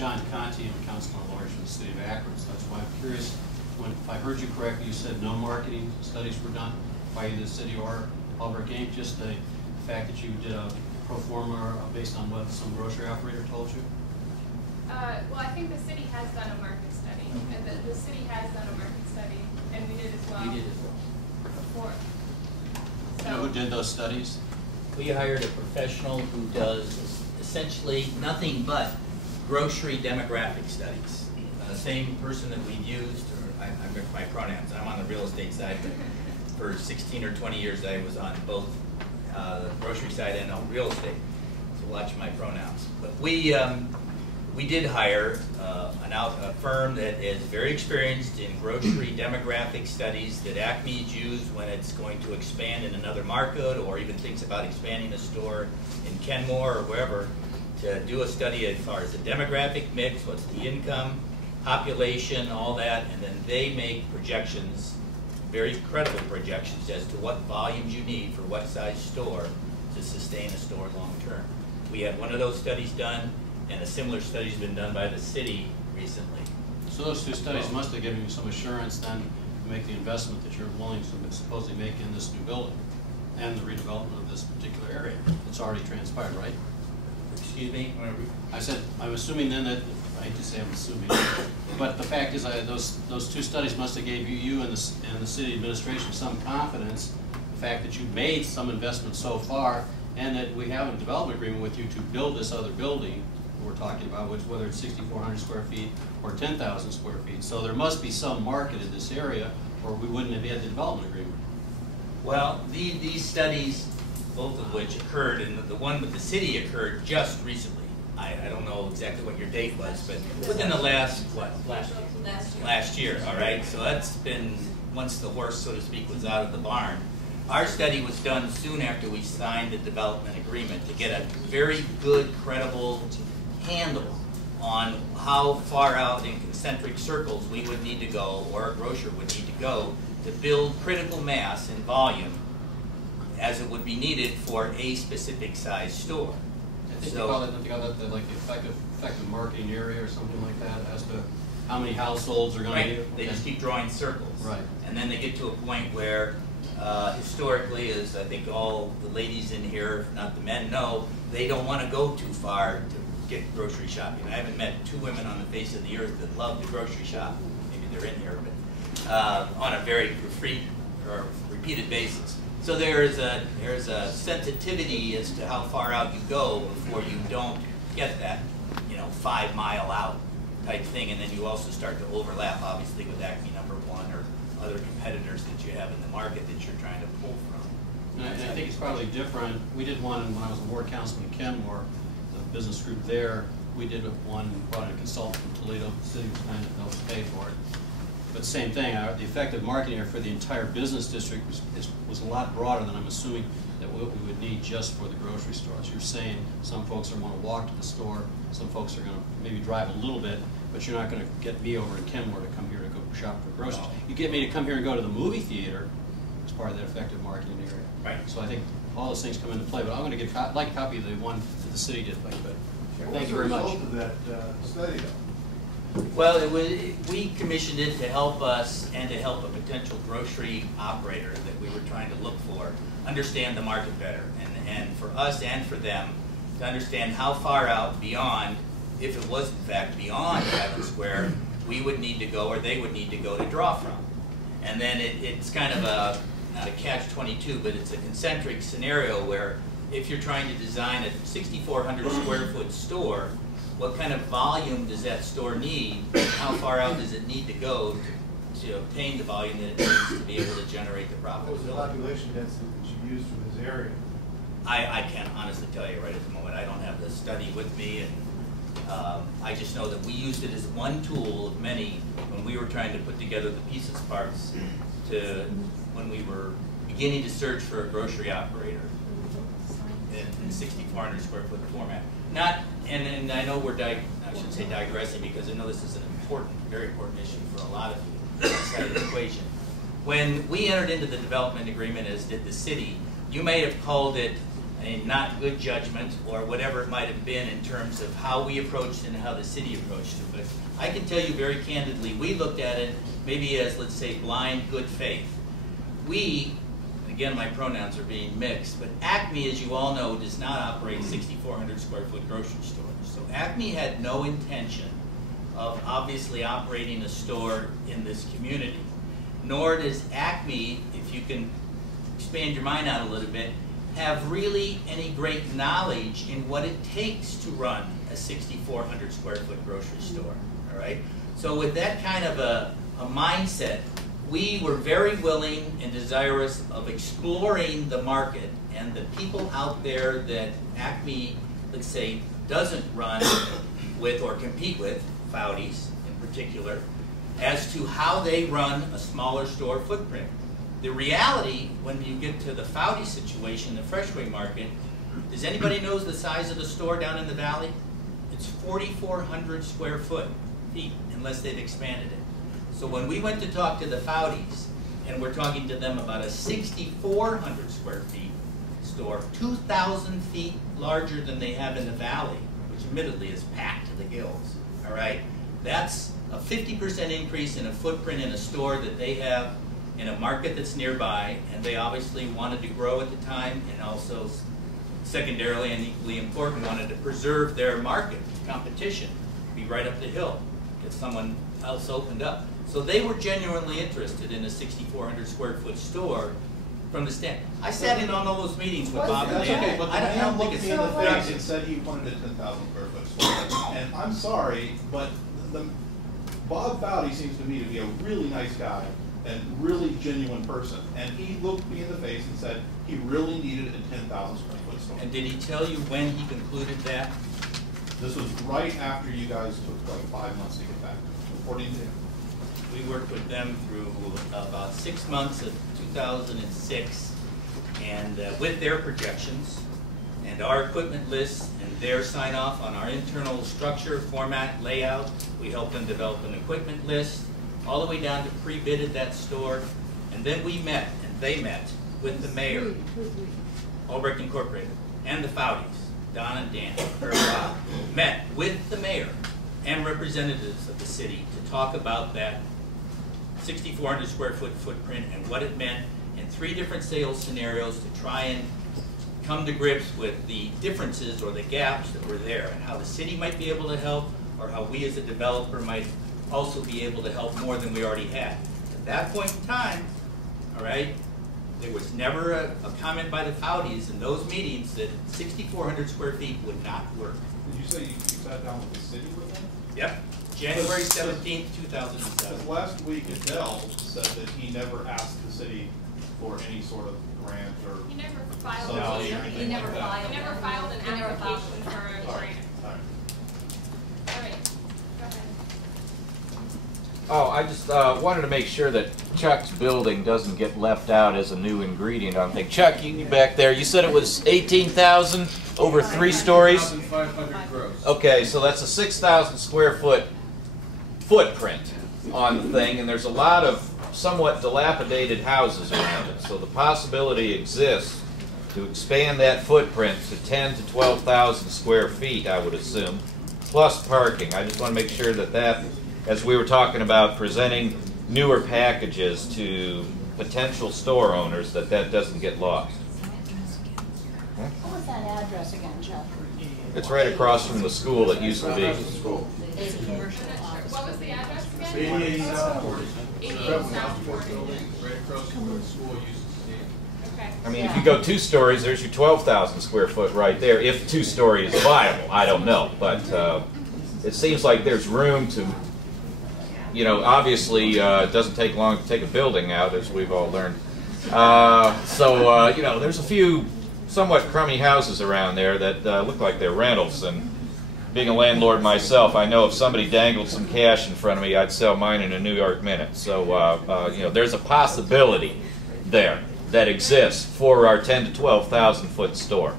John Conti. I'm a councilman at large for the city of Akron, so that's why I'm curious. If I heard you correctly, you said no marketing studies were done by either the city or Albrecht Inc. Just the fact that you did a pro forma based on what some grocery operator told you? Well, I think the city has done a market study. And the city has done a market study, and we did as well. We did as well. Before. So, You know who did those studies? We hired a professional who does essentially nothing but grocery demographic studies. Same person that we've used, or I'm my pronouns. I'm on the real estate side, but for 16 or 20 years I was on both the grocery side and on real estate. So watch my pronouns. But we did hire a firm that is very experienced in grocery demographic studies that Acme's used when it's going to expand in another market or even thinks about expanding a store in Kenmore or wherever, to do a study as far as the demographic mix, what's the income, population, all that, and then they make projections, very credible projections as to what volumes you need for what size store to sustain a store long term. We had one of those studies done, and a similar study has been done by the city recently. So those two studies must have given you some assurance then to make the investment that you're willing to supposedly make in this new building and the redevelopment of this particular area. It's already transpired, right? Excuse me? I said, I'm assuming then that, I hate to say I'm assuming, but the fact is those two studies must have gave you and the city administration some confidence, the fact that you've made some investment so far, and that we have a development agreement with you to build this other building we're talking about, which whether it's 6,400 square feet or 10,000 square feet. So there must be some market in this area, or we wouldn't have had the development agreement. Well, these studies, both of which occurred, and the one with the city occurred just recently. I don't know exactly what your date was, but within the last, what? Last year, all right? So that's been, once the horse, so to speak, was out of the barn. Our study was done soon after we signed the development agreement to get a very good, credible handle on how far out in concentric circles we would need to go, or a grocer would need to go, to build critical mass in volume as it would be needed for a specific size store. I think they call it like the effective marketing area or something like that, as to how many households are going to be. They just keep drawing circles. Right. And then they get to a point where historically, as I think all the ladies in here, if not the men, know, they don't want to go too far to get grocery shopping. I haven't met two women on the face of the earth that love the grocery shop. Maybe they're in here, but on a very repeated basis. So there's a sensitivity as to how far out you go before you don't get that, 5 mile out type thing, and then you also start to overlap, obviously, with Acme #1 or other competitors that you have in the market that you're trying to pull from. And I think it's probably different. We did one when I was a ward councilman in Kenmore, the business group there. We did one, brought in a consultant from Toledo. The city was planning to help us pay for it. But same thing, the effective marketing area for the entire business district was a lot broader than I'm assuming that what we would need just for the grocery stores. You're saying some folks are going to walk to the store, some folks are going to maybe drive a little bit, but you're not going to get me over in Kenmore to come here to go shop for groceries. No. You get me to come here and go to the movie theater as part of that effective marketing area. Right. So I think all those things come into play, but I'm going to get I'd like a copy of the one that the city did, but thank you very much. What was the result of that study, though? Well, we commissioned it to help us and to help a potential grocery operator that we were trying to look for understand the market better, and for us and for them to understand how far out beyond, if it was in fact beyond Highland Square, we would need to go or they would need to go to draw from. And then it's kind of not a catch-22, but it's a concentric scenario where if you're trying to design a 6,400 square foot store, what kind of volume does that store need? How far out does it need to go to obtain the volume that it needs to be able to generate the profitability? What was the population density that you used for this area? I can't honestly tell you right at the moment. I don't have the study with me, and I just know that we used it as one tool of many when we were trying to put together the pieces parts when we were beginning to search for a grocery operator in 6,400 square foot format. And I know I shouldn't say digressing, because I know this is an important, very important issue for a lot of you outside of the equation. When we entered into the development agreement, as did the city, you may have called it and not good judgment or whatever it might have been in terms of how we approached it and how the city approached it. But I can tell you very candidly, we looked at it maybe as, let's say, blind good faith. We, again, my pronouns are being mixed, but Acme, as you all know, does not operate 6,400 square foot grocery stores. So Acme had no intention of obviously operating a store in this community. Nor does Acme, if you can expand your mind out a little bit, have really any great knowledge in what it takes to run a 6,400 square foot grocery store, all right? So with that kind of a mindset, we were very willing and desirous of exploring the market and the people out there that Acme, let's say, doesn't run with or compete with, Foudy's in particular, as to how they run a smaller store footprint. The reality, when you get to the Foudy situation, the Freshway market, does anybody know the size of the store down in the valley? It's 4,400 square feet, unless they've expanded it. So when we went to talk to the Foudy's, and we're talking to them about a 6,400 square feet store, 2,000 feet larger than they have in the valley, which admittedly is packed to the gills, all right? That's a 50% increase in a footprint in a store that they have in a market that's nearby, and they obviously wanted to grow at the time, and also secondarily and equally important, wanted to preserve their market competition, be right up the hill if someone else opened up. So they were genuinely interested in a 6,400 square foot store from the stand. I sat in on all those meetings with Bob and That's Dan. okay, but the I man don't think looked it's me in the fair. face and said he wanted a 10,000 square foot store. And I'm sorry, but Bob Foudy seems to me to be a really nice guy and really genuine person. And he looked me in the face and said he really needed a 10,000 square foot store. And did he tell you when he concluded that? This was right after you guys took like 5 months to get back, according to him. We worked with them through about 6 months of 2006, and with their projections and our equipment lists and their sign off on our internal structure, format, layout, we helped them develop an equipment list, all the way down to pre-bidded that store, and then we met, and they met with the mayor, Albrecht Incorporated, and the Foudy's, Don and Dan, met with the mayor and representatives of the city to talk about that 6,400 square foot footprint and what it meant in 3 different sales scenarios to try and come to grips with the differences or the gaps that were there and how the city might be able to help or how we as a developer might also be able to help more than we already had. At that point in time, all right, there was never a comment by the Foudy's in those meetings that 6,400 square feet would not work. Did you say you sat down with the city with him? Yep. January 17th, 2007. Because last week Adele said that he never asked the city for any sort of grant or He never filed. subsidy or He anything never like that. filed. He never filed an application for a All right, grant. all right. All right, go ahead. Oh, I just wanted to make sure that Chuck's building doesn't get left out as a new ingredient on thing. Chuck, you back there, you said it was 18,000 over 3 stories? 500 gross. Okay, so that's a 6,000 square foot footprint on the thing, and there's a lot of somewhat dilapidated houses around it. So the possibility exists to expand that footprint to 10 to 12,000 square feet, I would assume, plus parking. I just want to make sure that as we were talking about presenting newer packages to potential store owners, that doesn't get lost. What was that address again, Chuck? It's right across from the school that used to be. It's a commercial office. What was the address again? 88 South 40. 88 South 40. Right across from where the school used to stand. Okay. I mean, if you go 2 stories, there's your 12,000 square foot right there, if 2 story is viable. I don't know, but it seems like there's room to, you know, obviously it doesn't take long to take a building out, as we've all learned. You know, there's a few somewhat crummy houses around there that look like they're rentals, and being a landlord myself, I know if somebody dangled some cash in front of me, I'd sell mine in a New York minute. So, you know, there's a possibility there that exists for our 10 to 12,000 foot store.